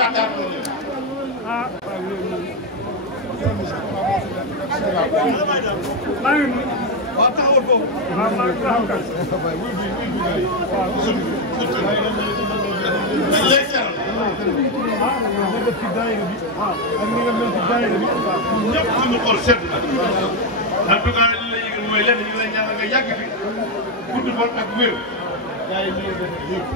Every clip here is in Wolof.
jàkkaarloo leen. waaw taxawal foofu. waaw maa ngi taxaw kan. dañ lay seeral. nga def ci daayira bi. ak ni nga mel ci daayira bi. ñëpp suñu xol sedd na. en tout cas li la yëgal mooy lenn ñu lay ñaanal nga yàgg fi gudd fan ak wér. gars yi ñu ngi def yëpp.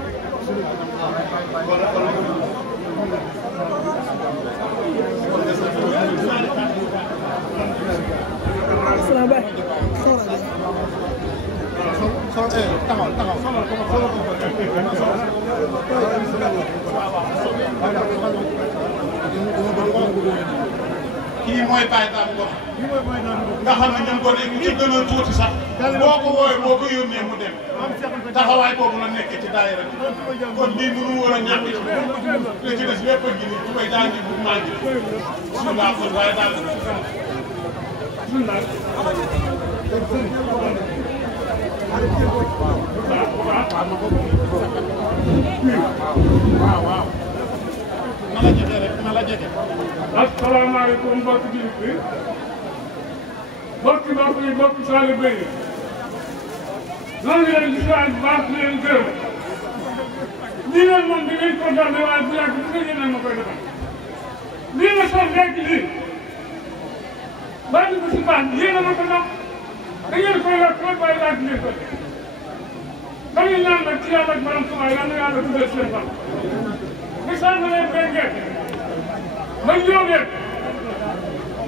kii mooy Baye Dame Ngom nga xam ne ñun ko ne ñu ci gënoon tuuti sax boo ko woowee boo ko yónnee mu dem taxawaay boobu la nekk ci daayira bi kon lii mënu woon a ñàkk ci li ci des lépp a ngi nii tubay daa ngi bu maa ngi bismillah kon waaye daal waaw na la jege rek na la jege. asalaamaaleykum mbokki jullit bi mbokki mbokk yi mbokki taalibe yi noonu leen di saa bu baax di leen gërëm lii nag moom di ngeen kontaan waaye bu yàgg bu ngeen yéene ma koy defal lii nga soog léegi lii bàyyi ko si baax yéene ma ko ndax da ngeen koy wax koy bàyyi laaj ngeen ko ba ñu ñaan nag ci yàlla ak borom Tuubaa yal na yàlla dugal seen fan ni sant leen bay ngeen ba ñëw leen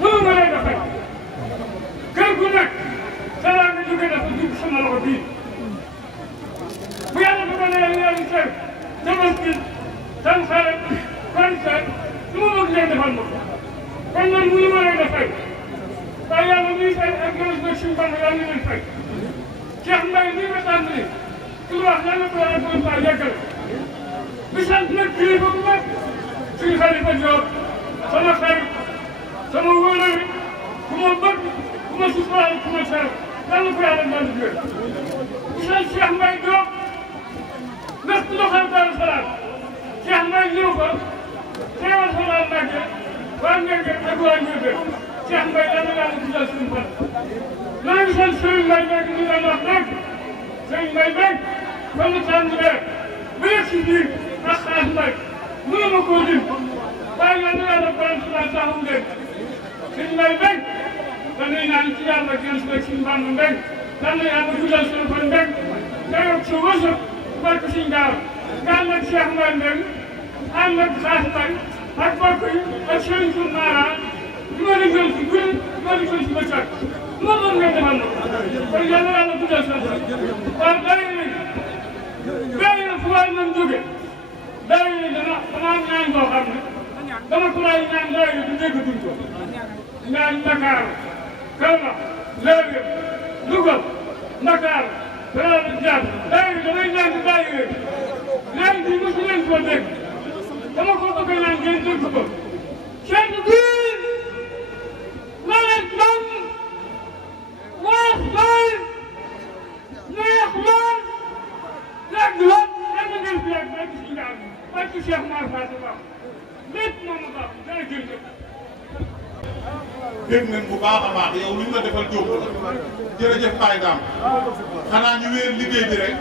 mënu ma leen defee kër gu nekk salaa nga jóge dafa jub sama loxo bii bu yàlla dogalee yàlla kër Tabaski Tamxarit Korite lu ma bëgg ngeen defal ma ko kon nag mënu ma leen defee waaye yàlla muy fay ak yàlla ba suñu ban yàlla na leen fay Cheikh Mbaye mi nga tànn nii ki wax yàlla ko yàlla ko faa yeggale bi sant nag kilifa bu mag suñu xalifa Diop sama xarit sama wóolari ku ma bëgg ku ma suturaal ku ma seetlu yàlla ko yàlla mën di wér. di sant Cheikh Mbaye Diop ndax ku doxal Daaru Salaam Cheikh Mbaye ñëw ko teewal sa laal Mbàkke waa Ngenge ak waa Ndiobe Cheikh Mbaye yàlla yàlla guddal suñu fan. maa ngi sant Serigne Mbaye Mbengue ñu doon wax rek Serigne Mbaye Mbengue ba mu tàmbalee ba yegg si biir ak xaas Mbaye mënu ma koo lim. waaye yal na yàlla borom subaa taxawu leen suñu mbay mbéy dañuy naan ci yàlla gën si suñu mbànd mbéy yal na yàlla guddal suñu fan mbéy nga yokk sa wërsëg barke suñu gaaw nga ànd ak Cheikh Mbaye mbéy ànd ak xaas mbay ak mbokk yi ak Serigne Kour Mara di ma liggéey si guddi di ma liggéey si bëccëg moom moom ngeen defal na kon yal na yàlla guddal seen fan waaw day na fu waay mën jóge day na dana am ñaan boo xam ne dama ko laaj ñaan ndaw yi du dégg duñ ko ñaan Dakar Kaolack Léegi Louga Dakar Diatta ndaw yi damay ñaan ci ndaw yi léegi bi mosu leen ko dégg dama ko bëgg a ñaan ngeen dégg ko seen biir nawet doon wax doy neex lool yàgg lool yàgg ngeen fi yàgg rek si ñaan parce que Cheikh Mar Fatou Ba lépp moom mu baax dara jërëjëf. dégg ngeen bu baax a baax yow lu ñu la defal jóg la jërëjëf Baye Dame xanaa ñu wéer liggéey bi rek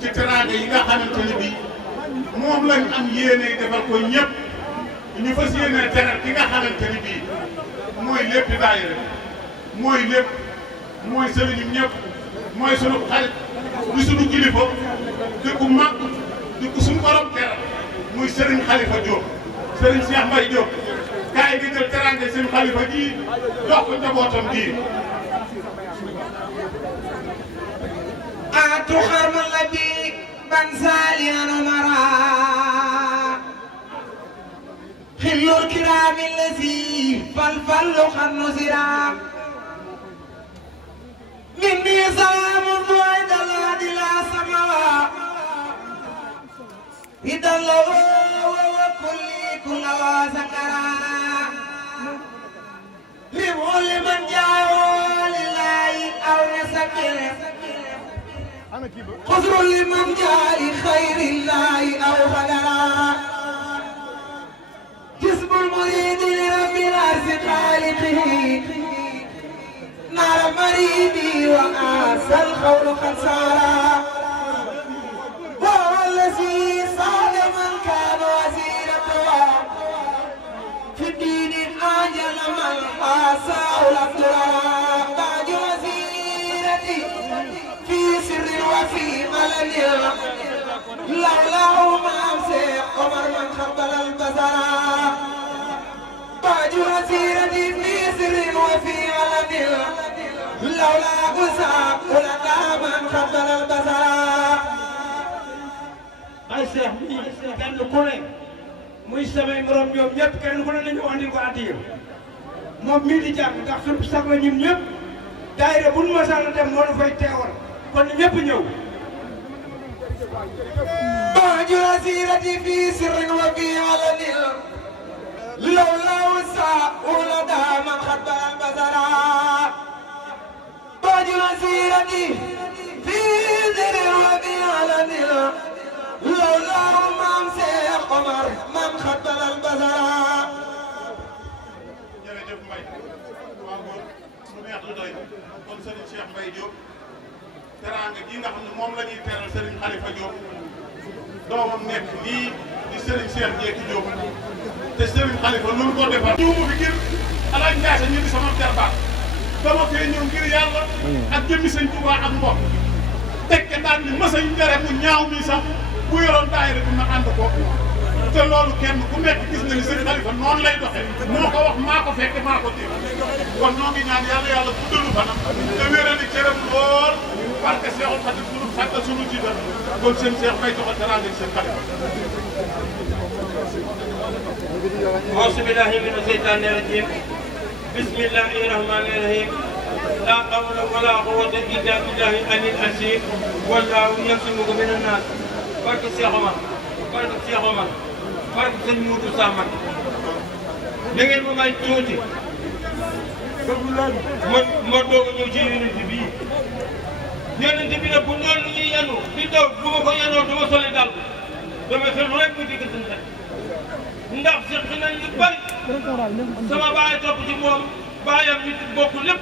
ci teraanga yi nga xamante ne bii moom lañ am yéene defal ko ñëpp ñu fas yéene teral ki nga xamante ne bii mooy lépp daayira mooy lépp mooy sëriñu ñëpp mooy sunu xarit di sunu kilifa di ku mag di ku suñu borom teral muy Serigne Khalifa Diop Serigne Cheikh Mbaye Diop kaay di jël teraanga seen xalifa ji jox ko njabootam ji. atu xarma la bi ban saaliyan mara xillul kiraami lasi falfallu xarnu sira min ni salaamu buay dala di la samawa idalla wa kulli kulla wa sakara liman jaawo lillahi aw nasakir خذوا لمن جاء خير الله أو خلرا خالقه نار مريدي وآسى الخول قد سارا وهو الذي صاد من كان وزيرته في الدين أجل من آساه الأبدراء تاج وزيرتي في سر وفي ملل لولاه ما أمسك قمر من خبل البزراء تاج وزيرتي في سر وفي ملل لولا أساق لدى من خبل البزراء ay Cheikh mii kenn ku ne muy samay morom ñoom ñëpp kenn ku ne nañu andil ko addiya moom mii di jàng ndax suñu sax la ñun ñëpp daayira bu nu masaan a dem moo nu fay teewal kon ñëpp ñëw باج وزيرتي في سر وفي علن لولا وساء لدى من خبل البزراء باج وزيرتي في سر وفي علن لولا ما أمسك قمر من خبل البزراء jërëjëf Mbaye waa Ngor lu neex lu doy kon Serigne Cheikh Mbaye Diop teraanga ji nga xam ne moom la ñuy teral Serigne Khalifa Diop doomam nekk nii di Serigne Cheikh Dieki Diop te Serigne Khalifa lu mu ko defal ñëw ma fi ngir Alaaji Ndiaye ñu di sama jarbaat dama fee ñëw ngir yàlla ak jëmmi Sëñ Tuubaa ak mbokk teg ke daan ni masa ñu jare mu ñaaw mi sax bu yoroon daayira bi ma ànd ko te loolu kenn ku nekk gis na ni Serigne Khalifa noonu lay doxee moo ko wax maa ko fekk maa ko dégg kon ñoo ngi ñaan yàlla guddalu fanam te wérali cëram lool barke Seexul Xadiim sunu sàkka sunu jiital kon seen Cheikh Mbaye joxal teraanga seen Khalifa auzu billaahi mina seytaani rajiim bismillaahi rahmaani rahiim laa hawla wa laa quwwata illaa billaahi al-aliyyil aziim wallaahu ya'simuka mina naas barke Cheikh Omar barke Cheikh Omar barke sëñ Moudou Samad da ngeen ma may tuuti ma doog a ñëw ci yonent bi yonent bi nag bu loolu ñuy yanu di daw bu ma ko yanoo du ma soli dal dama xel rek mu digg seen xel ndax seq nañ lu bari sama baay topp ci moom baayam ñu bokk lépp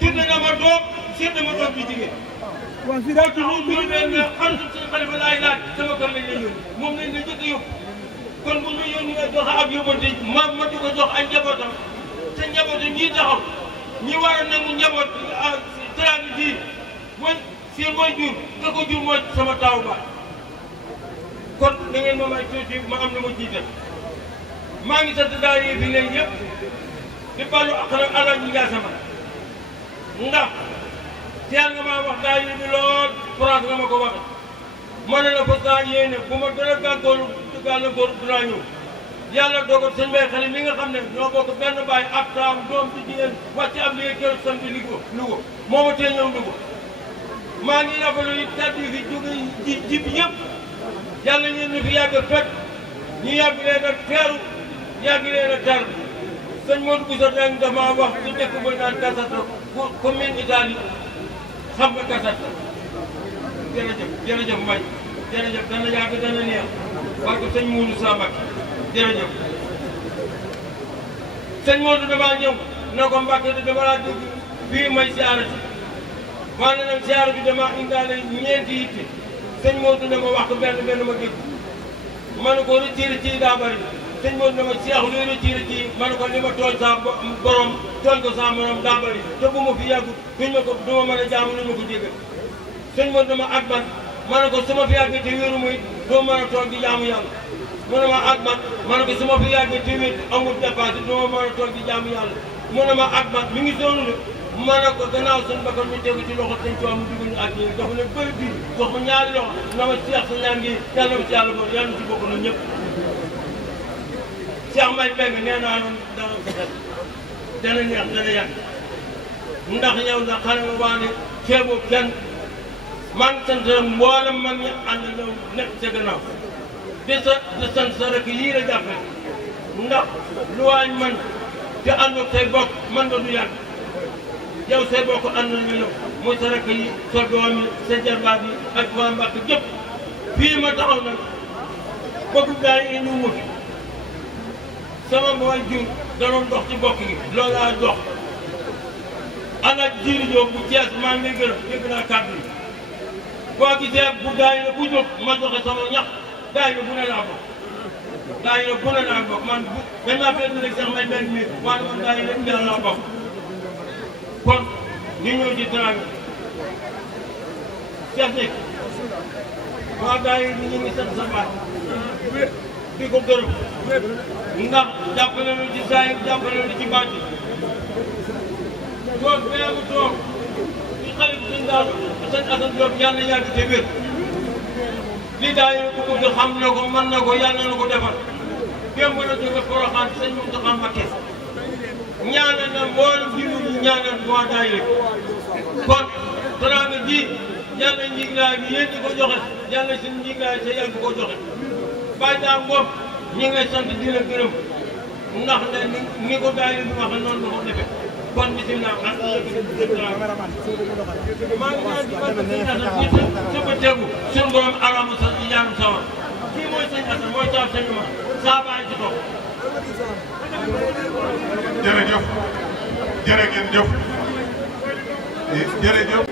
tudde na ma doom seet na ma doom bi jigéen kooku lu ñu benn xam suñu Khalifa laay laaj sama kër lañ la yónni moom lañ la jëkk a yóbbu kon bu ñu yónni nga joxe ab yóbbante ma di ko jox ay njabootam te njabootam ñii taxaw ñi war a nangu njaboot teraanga ji mooy seen mooy jur te ko jur mooy sama taaw baay kon da ngeen ma may tuuti ma am na ma jiital maa ngi sant daal yi fi léegi yëpp di ballu ak nag Alaaji Ndiassama ndax teel nga maa wax daal yi bi lool France nga ma ko waxe ma ne la fas naa yéene bu ma dara gàllankoor dinaa ñëw yàlla dogal sëñ Mbaye Xali mi nga xam ne ñoo bokk benn baay ak taam doom ci jigéen wàcc ab liggéey kër sant Louga moo ma tee ñëw Louga maa ngi rafetlu it tàddu fi jóge ji bi yëpp yàlla ñeen ni fi yàgg fekk ñu yàgg leen a teeru yàgg leen a tar sëñ Modou Boussa Dieng dama wax ci dëkk bu naan Casatra commune Italie xam nga Casatra jërëjëf Mbaye jërëjëf dana yàgg dana neex parce que sëñ Moudou Samad jërëjëf sëñ Modou damaa ñëw na ko Mbacke dama laa dégg fii may siyaara si waaye nag siyaara bi dama indaale ñeenti yitte sëñ Modou dama wax ko benn ma dégg ma ne ko retiré ci daa bëri sëñ Modou dama seex luy retiré ci ma ne ko li ma tooñ sa borom tooñ ko sa morom daa bëri te bu ma fi yàggut duñ ma ko du ma mën a jaamu nañ ma ko jéggal sëñ Modou dama ak man ma ne ko su ma fi yàggee te wéeru muy doo mën a toog di jaamu yàlla mu ne ma ak man ma ne ko su ma fi yàggee te wéet amul dépassé doo mën a toog di jaamu yàlla mu ne ma ak man mi ngi soonu ne ma ne ko gannaaw suñu bakkan ñu tegu ci loxo sëñ Tuubaa mu dugg ñu ak yéen dafa ne bëri bii jox ma ñaari loxo na ma seex sa ñaan gi yàlla ma ci yàlla moom yàlla na ci bokk na ñëpp Cheikh Mbaye Mbengue nee naa noonu dana fexe dana neex dana yàgg ndax yow ndax xale nga waa ne xeeboo kenn maa ngi sant mboolem man ñi ànd ñëw nekk ca gannaaw di sant sa rek yii la jàppale ndax lu waañ man te ànd ak say bokk man nga du yàgg yow say bokk ànd nañu ñëw mooy sa rek yi sa doom yi sa jarbaat yi ak waa Mbàkke jëpp fii ma taxaw nag bëgg gaa yi ñu mut sama waajur da doon dox ci bokk gi loolu laa dox ala jiiri Jóob bu Cees maa ngi gërëm dégg naa kàddu yi boo gisee bu daayira bu jóg ma joxe sama ñax daayira bu ne laa bokk daayira bu ne laa bokk man bu dañ maa fekk rek sax may benn nit waaye man daayira bi laa bokk kon ñu ñëw ci teraanga Cheikh Nick waa daayira bi ñu ngi sant sa baat di ko gërëm ndax jàppale nu ci saa yi jàppale nu ci baat yi toog beebu toog ci xarit sëñ daal sëñ Assane Diop yàlla yàgg te wér li daayira bu bëgg xam na ko mën na ko yàlla na ko defal démb na jóge Porokhane sëñ Mountakha Mbacké ñaanal na mboolem jiwu ñi ñaanal waa daayira kon teraanga ji yàlla njiglaay bi yéen di ko joxe yàlla suñu njiglaay te yàgg ko joxe Baye Dame Ngom ñu ngi lay sant di la gërëm ndax ni ko daayira bi waxee noonu la ko defee kon bisimilah maa ngi ñaan di barke sëñ Assane ñi sëba tegu suñu borom arama sa di jaaru sawar kii mooy sëñ Assane mooy taw sëñ ma saa bàyyi ci toog jërëjëf jërë ngeen jëf jërëjëf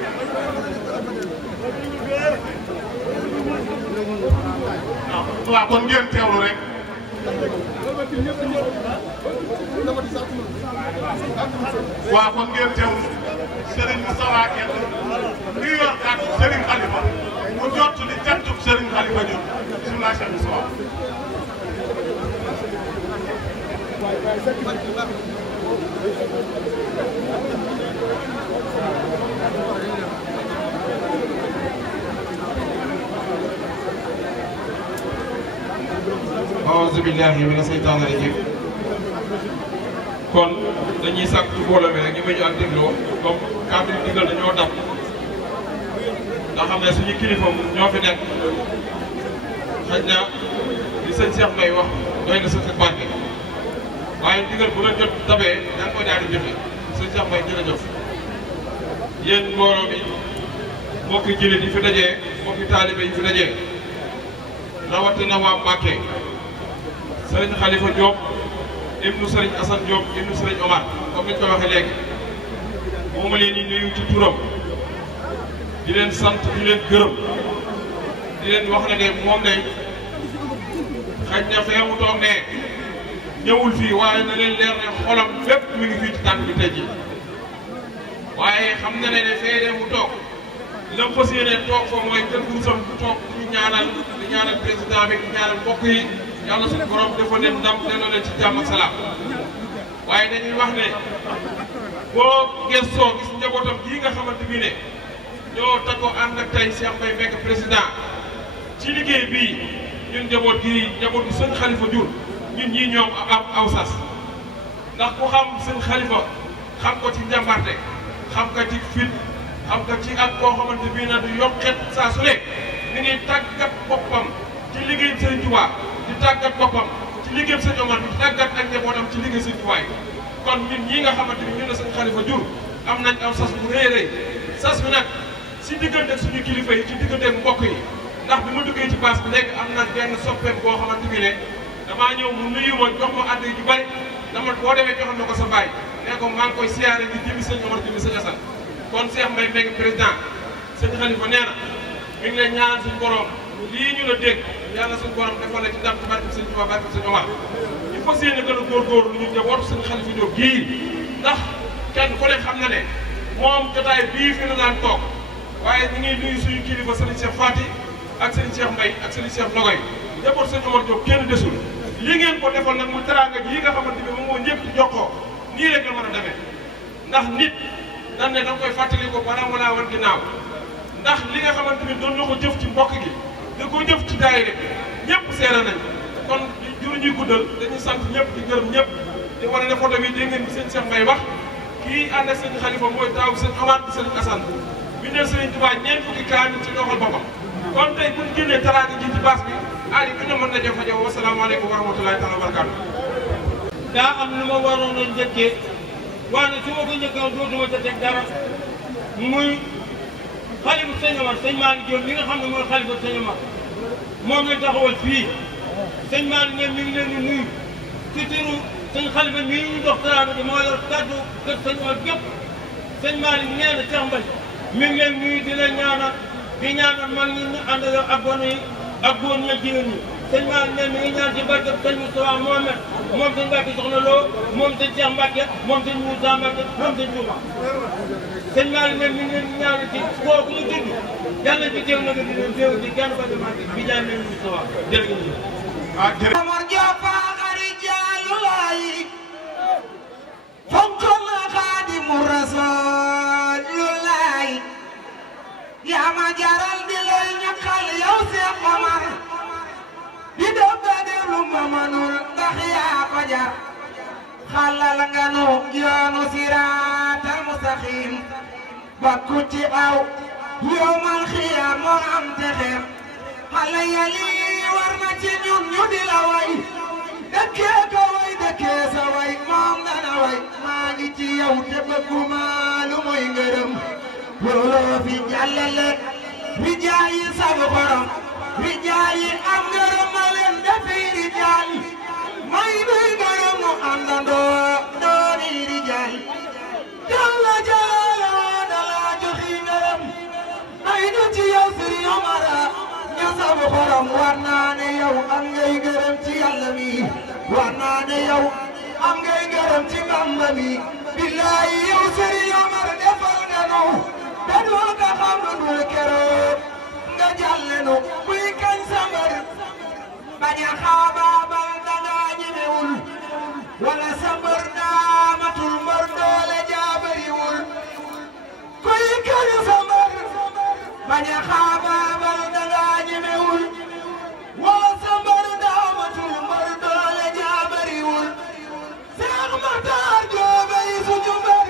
waaw kon ngeen teewlu rek waaw kon ngeen teewlu Serigne Moustapha Kelle mi yor kàddu Serigne Khalifa mu jot li jantub Serigne Khalifa ñëw bismillah Cheikh Moustapha auzu billahi mina seytaani rajim kon dañuy sàkk ci mbooloo mi rek ñu may ñu ak dégloo comme kàddu yi digal dañoo dab nga xam ne suñu kilifa ñoo fi nekk xëy na li sëñ Cheikh Mbaye wax doy na sëkk barke waaye digal bu la jot tabee da nga koy daal di jëfe sëñ Cheikh Mbaye jërëjëf yéen mbooloo mi mbokki jullit yi fi dajee mbokki taalibe yi fi dajee rawatina waa Mbàkke Serigne Khalifa Diop ibnu Serigne Assane Diop ibnu Serigne Omar comme ni ñu ko waxee léegi moom leen di nuyu ci turam di leen sant di leen gërëm di leen wax ne de moom ne xaj na fee mu toog ne ñëwul fii waaye na leen leer ne xolam lépp mi ngi fii ci tànn bi tey jii waaye xam na ne fee de mu toog la mu fas yéene toog fa mooy kër gu sam toog di ñaanal président bi di ñaanal mbokk yi yàlla suñu borom dafa leen ndam delloo leen ci jàmm ak salaam waaye dañuy wax ne boo gëstoo gis njabootam gii nga xamante bi ne ñoo takkoo ànd ak tey Cheikh Mbaye nekk président ci liggéey bii ñun njaboot gi njaboot gi sëñ Khalifa jur ñun ñii ñoom aw sas ndax ku xam sëñ Khalifa xam ko ci njàmbarte xam ko ci fit xam ko ci ak koo xamante bii na du yokket saa su ne ni ngi tàggat boppam ci liggéey sëñ Tuubaa di tàggat boppam ci liggéey sëñ Omar di tàggat ak njabootam ci liggéey sëñ Tuubaa kon ñun ñii nga xamante ni ñun la sëñ Khalifa jur am nañ aw sas bu rëy a rëy sas bi nag si diggante suñu kilifa yi ci diggante mbokk yi ndax bi ma duggee ci baas bi léegi am na benn soppeem boo xamante bi ne damaa ñëw mu nuyu ma jox ma àdd yu bari dama boo demee joxoon na ko sa baay ne ko maa ngi koy siyaare di jëmi sëñ Omar jëmi sëñ Assane kon Cheikh Mbaye Mbengue président sëñ Khalifa nee na mi ngi lay ñaanal suñu borom lii ñu la dégg yàlla suñu borom defal la ci ndam ci barke sëñ Tuubaa barke sëñ Omar ñu fas yéene gën a góorgóorlu ñu njabootu sëñ Khalifa Diop gii ndax kenn ku ne xam na ne moom jotaay bii fi la daan toog waaye ñu ngi nuyu suñu kilifa sëriñ Cheikh Fati ak sëriñ Cheikh Mbaye ak sëriñ Cheikh Logoy njaboot sëñ Omar Diop kenn desul li ngeen ko defal nag mu teraanga ji nga xamante ni moom moo ñëpp di jokkoo nii rek la mën a demee ndax nit dañ ne da nga koy fàttali ko balaa mu laa wan ginnaaw ndax li nga xamante ni doon na ko jëf ci mbokk gi da ko jëf ci daayira ñëpp seere nañ kon jur ñuy guddal dañuy sant ñëpp di gërëm ñëpp di wane ne photo bi dégg ngeen sëñ Cheikh Mbaye wax kii ànd ak sëñ Khalifa mooy taaw sëñ Omar di sëñ Assane bi ne sëriñ Tuubaa ñeent fukki kaamil ci doxal boppam kon tey bu ñu génnee teraanga ji ci baas bi aali ku ne mën na jëf fajo wasalaamaaleykum wa rahmatulahi taala wa barakaatu daa am lu ma waroon a njëkkee waaye su ma ko njëkkoon dootuma ca teg dara muy xalifa sëñ Omar sëñ Malick Diop mi nga xam ne mooy xalifa sëñ Omar moom la taxawal fii sëñ Malick ne mi ngi leen di nuyu ci turu sëñ Xalifa mii ñu dox teraanga bi moo yor kàddu kër sëñ Omar gépp sëñ Malick nee na Cheikh Mbaye mi ngi leen nuyu di leen ñaanal di ñaanal mag ñi ñu ànd ak gone yi ak góor ñi ak jigéen ñi sëñ Malick nee mi ngi ñaan ci barke sëñ Moustapha Mohamed moom sëñ Mbacke Soxna Lo moom sëñ Cheikh Mbacke moom sëñ Moussa Mbacke moom sëñ Touba sëñ Malick nee mi ngi leen ñaanal ci kooku mu tudd yàlla fi teew na nga di leen teew ci kenn ba demante bi jaay leen Moustapha jërëjëf Amar Japa rijalu layi fonkoma Xaadimu Rasuulullahi yaa ma jaral di lay ñakkal yow Seex Omar di dëbba delu ma manul ndax yaa ko jar xalal nga nu yoonu siraatal mustaqim bakku ci aw yowmal xiyaam moo am texeem xale yali war na ci ñun ñu di la way dëkkee ko way dëkkee sa way moom dana way maa ngi ci yow te bëgguma lu muy ngërëm looloo fi jàllale rijaayi sabu xorom rijaayi am ngërëm ma leen defi rijaal may nuy ngërëm mu àndandoo dooni rijaal jalla jalaaloo dala joxi ngërëm may nu ci yow Sëriñ Omar ña sabu xorom war naa ne yow am ngay ngërëm ci Yàlla mi war naa ne yow am ngay ngërëm ci Bamba mi billaahi yow Sëriñ Omar defal nga nu te doo nga xam lu dul keroog nga jàlle nu muy kañ sa mbër bañ a xaabaabal dangaa ñemewul wala sa mbër daamatul mbër doole jaabariwul kuy kañ sa mbër bañ a xaabaabal dangaa ñemewul wala sa mbër daamatul mbër doole jaabariwul Seex Maxtaar Joobay suñu mbër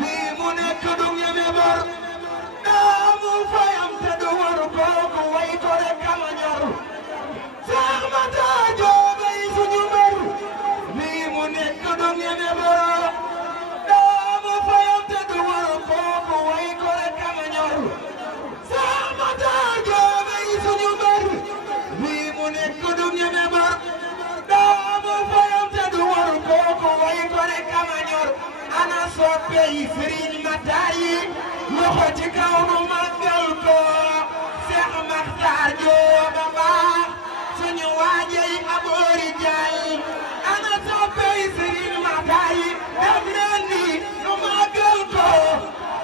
lii mu nekk du ñeme bor daamul fayam te du waru kooku way ko rek ama ñor Seex Maxtaar Joobay suñu mbër lii mu nekk du ñeme bor daamul fayam te du waru kooku way ko rek ama ñor Seex Maxtaar Joobay suñu mbër lii mu nekk du ñeme bor daamul fayam te du waru kooku way ko rek ama ñor ana soppe yi Sëriñ Maxtaar yi loxo ci kaw nu màggal ko Seex Maxtaar Jooba baax suñu waaje yi aboori jàll ana soppe yi Sëriñ Maxtaar yi dem leen ni nu màggal ko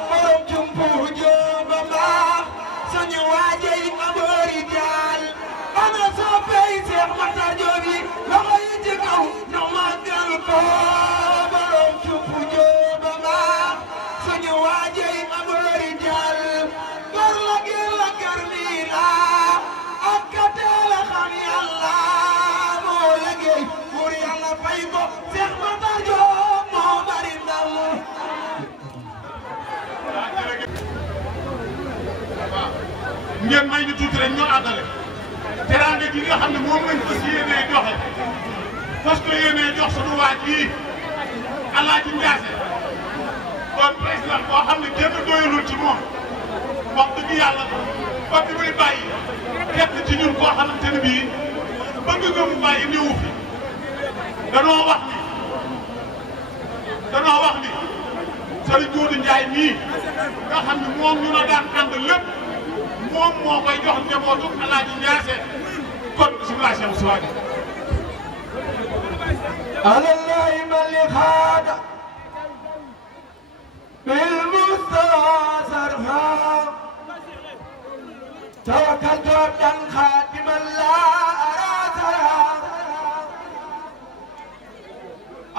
borom cumpu Jooba baax suñu waaje yi aboori jàll ana soppe yi Seex Maxtaar Joob yi loxo yi ci kaw nu màggal ko borom cumpu Jooba baax suñu waaje yi aboori jàll gor la gir la garmi la ak ka teel a xam Yàlla moo liggéey pour Yàlla fay ko Seex Maxtaar Joob moo bari ndam ngeen may ñu tuuti rek ñu àggale teraanga ji nga xam ne moom lañ fas yéenee joxe fas ko yéenee jox sunu waaj yi Alaaji Njaase doon président boo xam ne kenn doyalul ci moom wax dëgg yàlla ba bi muy bàyyi kenn ci ñun koo xamante ne bii bëgg nga mu bàyyi néewu fi danoo wax ni Sëriñ Moodu Njaay mii nga xam ne moom ñu la daan ànd lépp moom moo koy jox njabootu Alaaji Njaase kon bismillah Cheikh Moussa alallahi mali xaada bil mustafa sarfa tawakkaltu abdan xaadiman laa araa sarha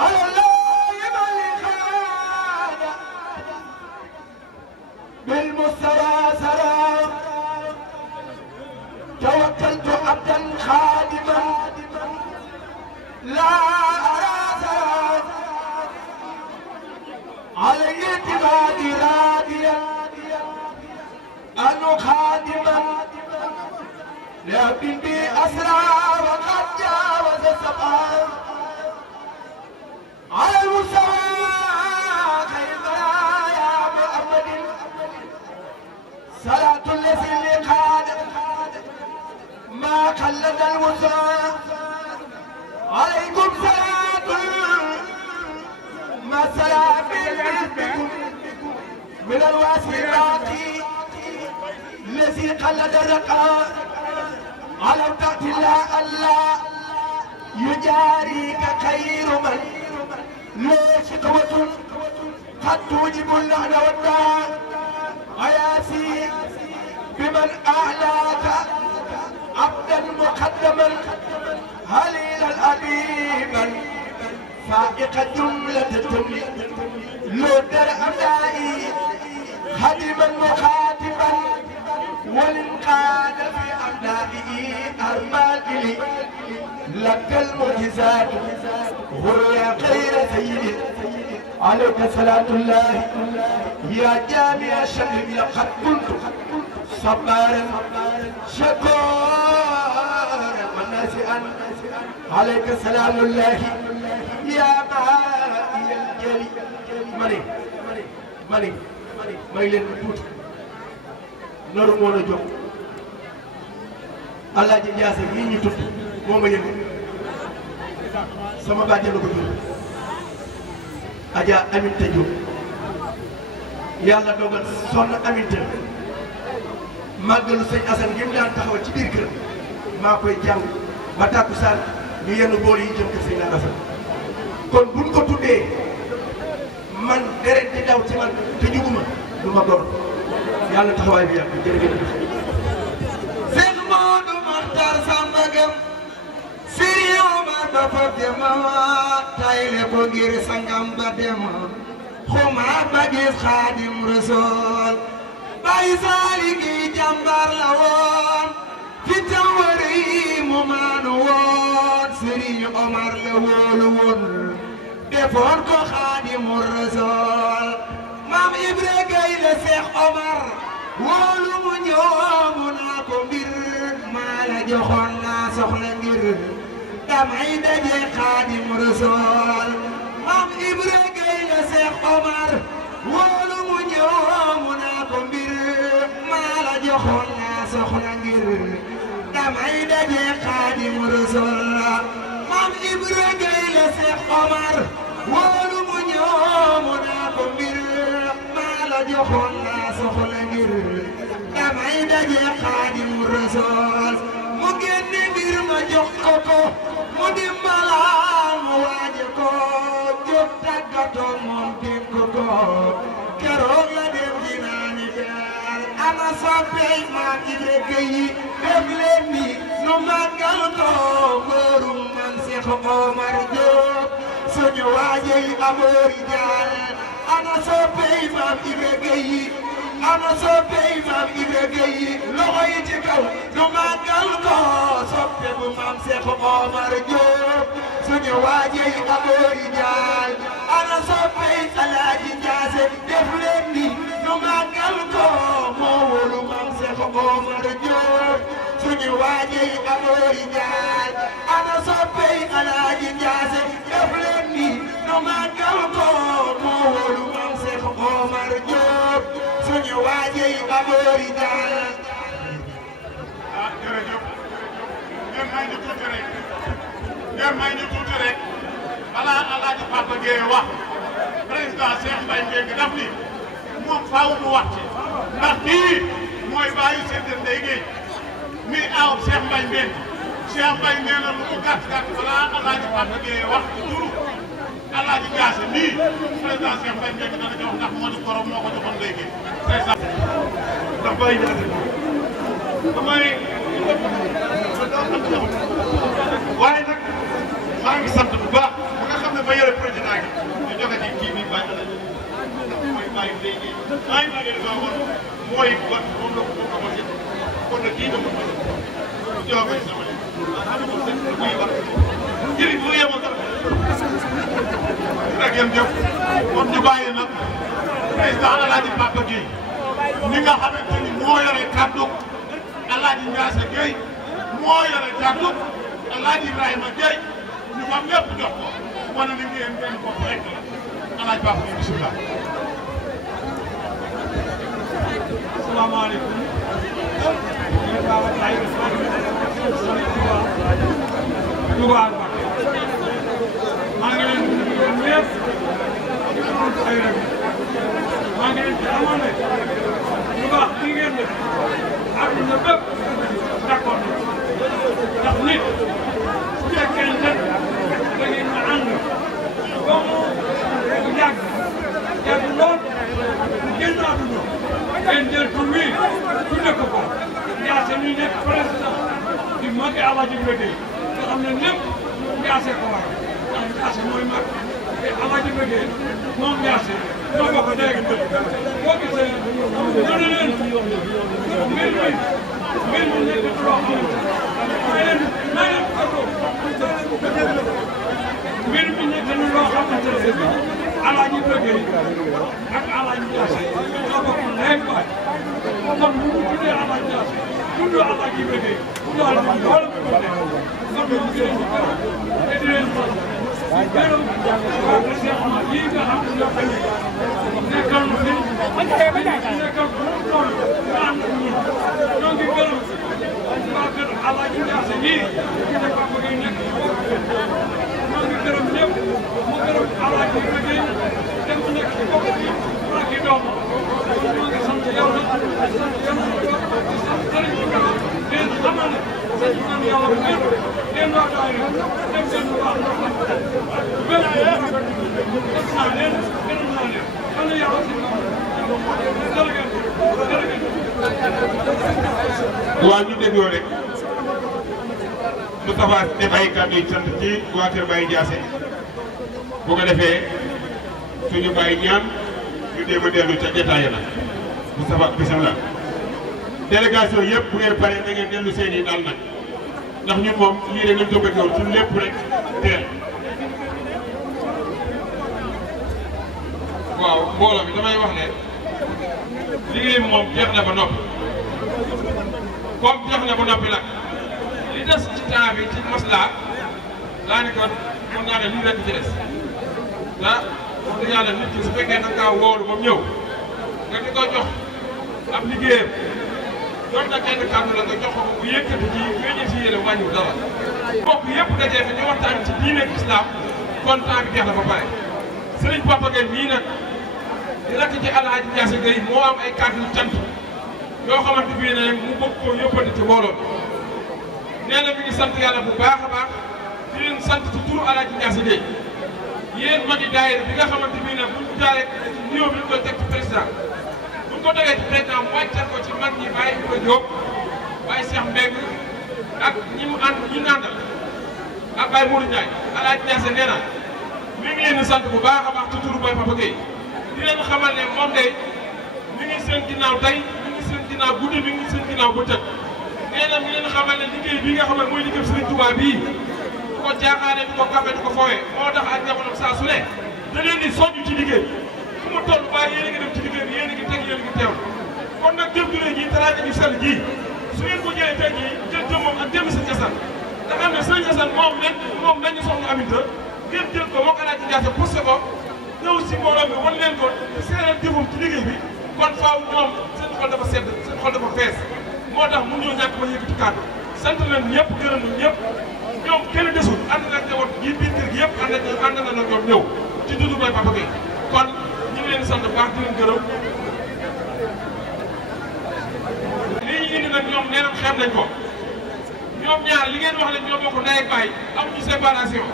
alallahi mali xaada bil mustafa sarfa توكلت عبدا خادما لا أرى ثرى على اعتمادي راديا أنه خادما لكن بي أسرى وقد جاوز السبعة على المستوى خير البرايا محمد صلاة الذي قاد ما خلد الوسع عليكم صلاة من الواسطات الذي قلد الرقاء على طاعة الله الله يجاريك خير من له شقوة قد توجب اللعن والداء أياسي بمن أعلاك عبدا مقدما هليلا أبيبا فائق جملة الدنيا لودر أمدائي خدما مخاطبا والانقاد في أمدائه أرمال لك المعجزات هو يا خير سيدي عليك صلاة الله يا جامع الشمل لقد كنت صبارا شكورا وناسئا عليك سلام الله يا مائي الجلي مالي مايلين توت نور مولا جوك الله جي جاسي مي ني توت موما يëg sama bàjjen la ko jur Adja Aminta Diop yàlla dogal soxna Aminta màggalu sëñ Assane gi mu daan taxawal ci biir kër maa koy jàng ba tàkkusaan ñu yenn bool yi jëm kër sëñ Assane kon buñ ko tuddee man deret di daw ci man te juguma du ma gor yàlla taxawaay bi yàgg jërëjëf. Seex Moodu Maxtaar Samba Gem Sëriñ Omar ba fa dema tayle ko ngir sangam ba dema xumaat ba gis Xaadim Rasuul Baay Saali gi jàmbaar la woon fi tawari mu maanu woon Sëriñ Omar la wóolu woon defoon ko Xaadimu Rasuul Maam Ibra Gay la Seex Omar wóolu mu ñoomu naa ko mbir maa la joxoon naa soxla ngir damay daje Xaadimu Rasuul Maam Ibra Gay la Seex Omar wóolu mu ñoomu naa ko mbir maa la joxoon naa soxla ngir damay daje Xaadimu Rasuul Maam Ibra Gay la Seex Omar wóolu mu ñoomu naa ko mbir maa la joxoon naa soxla ngir damay daje Xaadimu Rasuul mu génne mbir ma jox ko mu dimbalaan mu waaje ko jóg tàggatoo moom dénk ko keroog la dem dinaani daal ana soppey Maam Ibra Gay yi def leen ni nu màggal ko mbërum man Seex Omar Jóob suñu waaje yi amoori jaal ana soppey Maam Ibra Gay yi ana soppey Maam Ibra Gay yi loxo yi ci kaw nu màggal ko soppe bu Maam Seex Omar Jóob suñu waaje yi amoori jaal ana soppey Alaaji Njaase def leen ni nu màggal ko moo wóolu Maam Seex Omar Jóob suñu waaje yi amoori jaal ana soppey Alaaji Njaase def leen ni nu màggal ko moo wóolu Maam Seex Omar Jóob suñu waaje yi amoori jaal. ah jërëjëf ngeen may ñu tuuti rek ngeen may ñu tuuti rek balaa Alaaji Papa Gueye wax président Cheikh Mbaye Mbengue daf ni moom faaw mu wax ci ndax kii mooy bàyyi seen Ndeye Gueye mi aw Cheikh Mbaye Mbengue Cheikh Mbaye nee na lu mu gàtt gàtt balaa Alaaji Papa Gueye wax ci turu Alaaji Jaase nii président Cheikh Mbaye Mbengue dana jox ndax moo di korom moo ko joxoon Ndeye Gueye président ndax bàyyi jaase damay waaye nag maa ngi sant bu baax ba nga xam ne ba yore président gi ñu joxe ci kii bi bàyyi la ndax mooy bàyyi Ndeye Gueye maa ngi bëgg a woon mooy ba moom la ko mos kon nag kii dama ko mos a joxe sama lépp xam nga moom seen muy wax jërëjëf bu yemoon dara rek yéen jëf kon ñu bàyyi nag président Alaaji Papa Gueye mi nga xamante ni moo yore kàddu Alaaji Njaase Gueye moo yore kàddu Alaaji Ibrahima Gueye ñu fam lépp jox ko wane ni ngeen benn bopp rek la Alaaji Papa Gueye bisimilah. asalaamaaleykum. Touba maa ngi leen di nuyu ñëpp ay rek maa ngeen xamoon ne lu baax li ngeen def àdduna bépp d'accord ndax nit su fekkee ne da ngeen ma ànd ba mu yàgg lool mu génn àdduna ngeen jël tur wi tudde ko ko Ndiassé mi nekk président di mag Alaaji Bëgge nga xam ne lépp Ndiassé ko waral ndax Ndiassé mooy mag te Alaaji Bëgge moom Ndiassé ñoo bokk dégg boo gisee ñu ne leen mbir mi nekk loo mbir mi nekk na loo xamante ne Alaaji Bëgge ak Alaaji Ndiassé ñoo bokk léegi waay kon bu ñu tuddee Alaaji Ndiassé tudd Alaaji Bëgge loolu moom loolu ko tuddee kon ñu ngi leen di gërëm te di leen sant di gërëm waa Cheikh Omar yii nga xam ne ñoo koy nekkal na fi nekkal bu mu toll nga ànd ak ñun ñoo ngi gërëm waa kër Alaaji Ndiassé yii te Papa Gueye nekk ñoo ngi gërëm ñëpp mu gërëm Alaaji Bëgge te mu nekk ci bopp bi ak i doom ñoo ngi sant yàlla sant yàlla di sant sëriñ bi leen xamal ne sant nañ yàlla bu wér leen waa daayira dem seen bu baax wér def naa leen gërëm naa leen xam ne yàlla si jërëjëf waaw ñu dégloo rek Moustapha def ay kàddu yu sant ci waa kër Baye Ndiassé bu ko defee suñu bàyyi ñaan ñu dem a dellu ca jotaay la Moustapha bisimilah. délégation yëpp bu ngeen paree da ngeen dellu seen i daal nag ndax ñun moom lii rek lañ ko bëggoon suñu lépp rek teel. waaw mbooloo bi damay wax ne liggéey bi moom jeex na ba noppi comme jeex na ba noppi nag li des ci temps bi ci maslaa laa ne ko mën naa ne lii rek ci des ah wax dëgg yàlla nit ki su fekkee da nga kaa wóolu ba mu ñëw nga di ko jox ab liggéeyam doon na kenn kàddu la nga jox ko bu yëkkati ci feeñee si yéene wàññiwul dara mbokk yëpp dajee fi ñu waxtaan ci diine ak islam kon temps bi jeex na ba pare sëriñ Papa Gueye mii nag di rakk ci Alaaji Ndiassé Gueye moo am ay kàddu yu cant yoo xamante bii ne mu bëgg koo yóbbante ci mbooloo nee na mi ngi sant yàlla bu baax a baax di leen sant ci turu Alaaji Ndiassé Gueye yéen magi daayira bi nga xamante bii ne buñ ko jaaree nuyoo bi ñu koy teg ci président buñ ko tegee ci président mu wàccal ko ci mag ñi Baye Ibrahima Diop Baye Cheikh Mbengue ak ñi mu ànd ñi mu àndal ak Baye Mourou Ndiaye Alaaji Ndiassé nee na mi ngi leen di sant bu baax a baax ci turu Baye Papa Gueye di leen xamal ne moom day mi ngi seen ginnaaw tey mi ngi seen ginnaaw guddi mi ngi seen ginnaaw bëccëg nee na mi leen xamal ne liggéey bii nga xam ne mooy liggéey Serigne Touba bii du ko jaaxaane du ko kafe du ko fooyee moo tax ak jamono saa su ne da leen di soññ ci liggéey fu mu toll ba yéen a ngi dem ci liggéey bi yéen a ngi teg yéen a ngi teew kon nag jëf ju rëy ji teraanga ju sell ji su ngeen ko jëlee tey jii jël jëmmam ak jëmmi Serigne Assane nga xam ne Serigne Assane moom lañu soxla Aminta ngeen jël ko moo Alaaji Ndiassé poussé ko ñëw si mbooloo bi wan leen ko seeral jëfum ci liggéey bi kon faaw ñoom seen xol dafa sedd seen xol dafa fees moo tax mu ñëw ñàkk ba yëkkati kàddu sant leen ñëpp gërëm nañ ñëpp ñoom kenn desul ànd na njaboot yi biir kër gi yëpp ànd na ñoom ñëw ci dundu Baye Papa Gueye kon ñu ngi leen di sant bu baax di leen gërëm lii ñu indi nag ñoom nee na xeeb nañ ko ñoom ñaar li ngeen wax ne ñoo bokk ndey ak baay amuñu séparation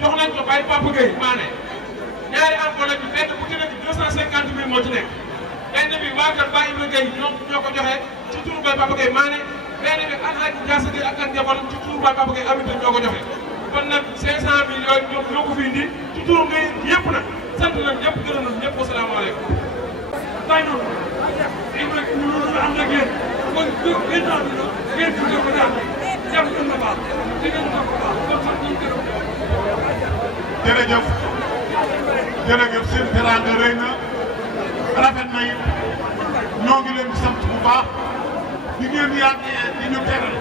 jox nañ ko Baye Papa Gueye maane ñaari enveloppe bi benn bu ci nekk 250 000 moo ci nekk benn bi waa kër Baye Ibrahima Gueye ñoo ko joxe ci turu Baye Papa Gueye maane benn bi Alaaji Ndiassé Gueye ak njabootam ci turu Baye Papa Gueye Aminta ñoo ko joxe kon nag 500 000 yooyu ñoo ko fi indi ci turu ngay yëpp nag sant nañ ñëpp gërëm nañ ñëpp wasalaamaaleykum. bàyyi noonu Ibrahima ñu mënul ànd ak yéen kon ngeen daal di ngeen tuddee ko daal jàpp nañ la baax di ngeen ko baax kon sax ñu gërëm. jërëjëf jërëjëf seen teraanga rëy na rafet na it ñoo ngi leen di sant bu baax di ngeen yàggee di ñu teral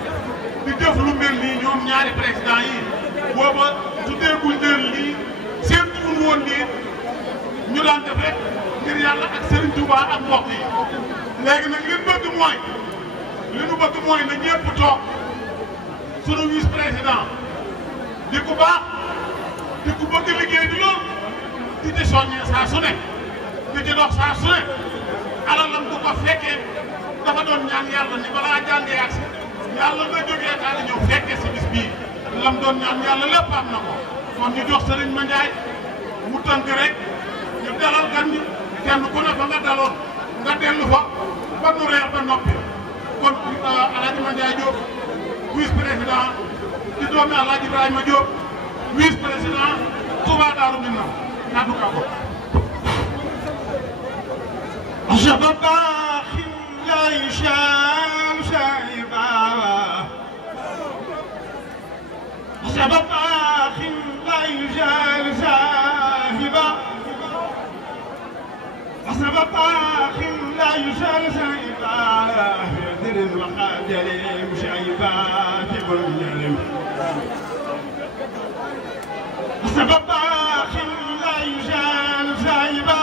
di def lu mel nii ñoom ñaari président yi booba tuddeeguñ leen lii seen tuun woon nii ñu daan def rek ngir yàlla ak Serigne Touba ak mbokk yi léegi nag li ñu bëgg mooy na ñëpp toog sunu vice président di ku baax di ku bëgg liggéey di lool di ci soññee saa su ne di ci dox saa su ne alalam du ko fekkee dafa doon ñaan yàlla ni balaa jàngee ak si yàlla nga jógee daal di ñëw fekkee si bis bii lam doon ñaan yàlla lépp am na ko kon ñu jox Serigne Mandiaye mu tënk rek ñu dalal gan ñi kenn ku ne fa nga daloon nga dellu fa ba nu reer ba noppi kon Alaaji Mandiaye Diop vice président di doomi Alaaji Ibrahima Diop vice président Touba Darou Minam kaddu ka ko شبابا لا يشام شايبا شبابا لا يشام شايبا شبابا لا يشام شايبا يدر الوقادر شايبا تبر يلم شبابا لا يشام شايبا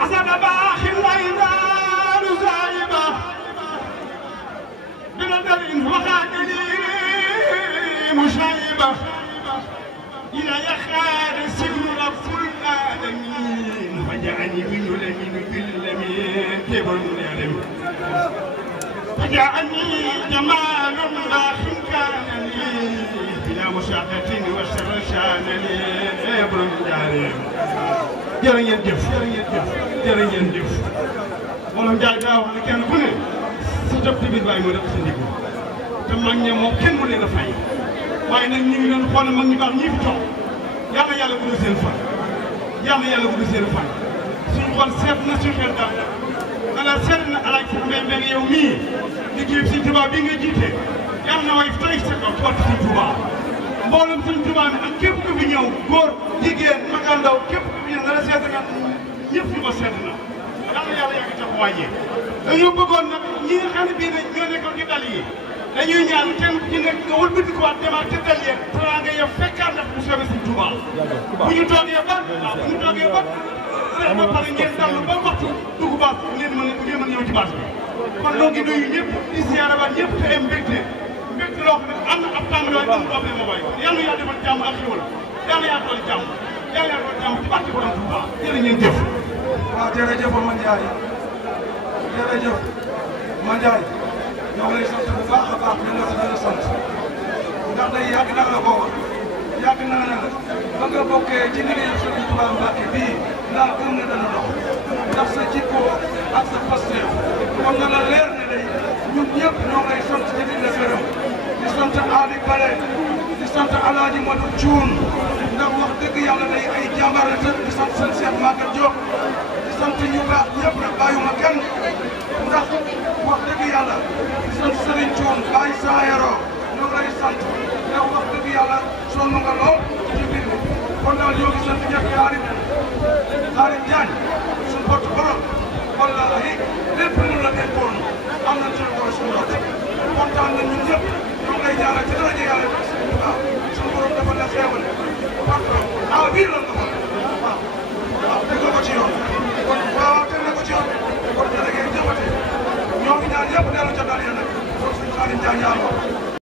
أسد باخ الويلان زايبة بلدر وخادني مشايبة إلى يخاد سر كل آدمين فجعني من لمن باللمين كبر العلم فجعني جمال باخ كان لي بلا مشاقة وشر شان لي كبر العلم jërë ngeen jëf jërë ngeen jëf wala Njaay daa wax ne kenn ku ne sa jot ci biir bàyyi moo def sa ndigal te mag ña moom kenn mu leen a fay waaye nag ñu ngi leen xool mag ñu baax ñii fi toog yal na yàlla gudd seen fan yal na yàlla gudd seen fan suñu xol seet na suñu xel daal ala seet na alaaj fu mbay mbay yow mii liggéey Sëñ Tuubaa bi nga jiite yal na way tey sa kaw tool Sëñ Tuubaa mboolem Sëñ Tuubaa mi ak képp ku fi ñëw góor jigéen mag ak ndaw képp ku fi ñëw na la seet nga ñëpp ñu ko seet na yal na yàlla yàgg tax wàññee dañoo bëggoon nag ñi nga xam ne bii nag ñoo nekkoon ci dal yi dañuy ñaan kenn ku ci nekk nga wëlbati ko waat demaat te dal yéen teraanga ya fekkaat ndax bu soobee Sëñ Tuubaa bu ñu toogee ba waaw bu ñu toogee ba ren ba pare ngeen dallu ba waxtu dugg baas ngeen mën a ñëw ci baas bi kon noo ngi nuyu ñëpp di siyaare waat ñëpp te am mbégte loo xam ne am na ab tàmbali waaye amul problème waaye yal na yàlla defal jàmm ak xéwal yal na yàlla defal jàmm yal na yàlla defal jàmm ci barke Borom Touba jërë ngeen jëf. waaw jërëjëf Mandiaye jërëjëf Mandiaye ñoo ngi lay sant bu baax a baax ñu ngi la sant ndax day yàgg naa la ko wax yàgg naa ne la ba nga bokkee ci liggéeyu Serigne Touba Mbacké bii ndax gëm na dana dox ndax sa jikko ak sa posture kon na la leer ne day ñun ñëpp ñoo ngi lay sant ci di la gërëm di sant Ali Bale di sant Alaaji Modou Thioune ndax wax dëgg yàlla day ay jàmbaar la di sant seen Cheikh Maguette Diop di sant ñu baax ñëpp nag bàyyuma kenn ndax wax dëgg yàlla di sant Serigne Thioune Baye Sayero ñoo ngi lay sant ndax wax dëgg yàlla sonn nga lool ci mbir mi kon daal ñoo ngi sant ñëpp Xaadim Diagne suñu porte borom wallaahi lépp lu la nekkoon am nañ ci ko suñu rot kontaan nañ ñun ñëpp ñoo ngi lay ñaanal ci dara yàlla waaw suñu borom dafa la xeewal patron bii la nga waaw waaw teg nga ko ci yoon kon waaw teg nga ko ci yoon kon jërë ngeen jëfate ñoo ngi ñaan yëpp dellu ca dal yéen nag kon suñu Xaadim Diagne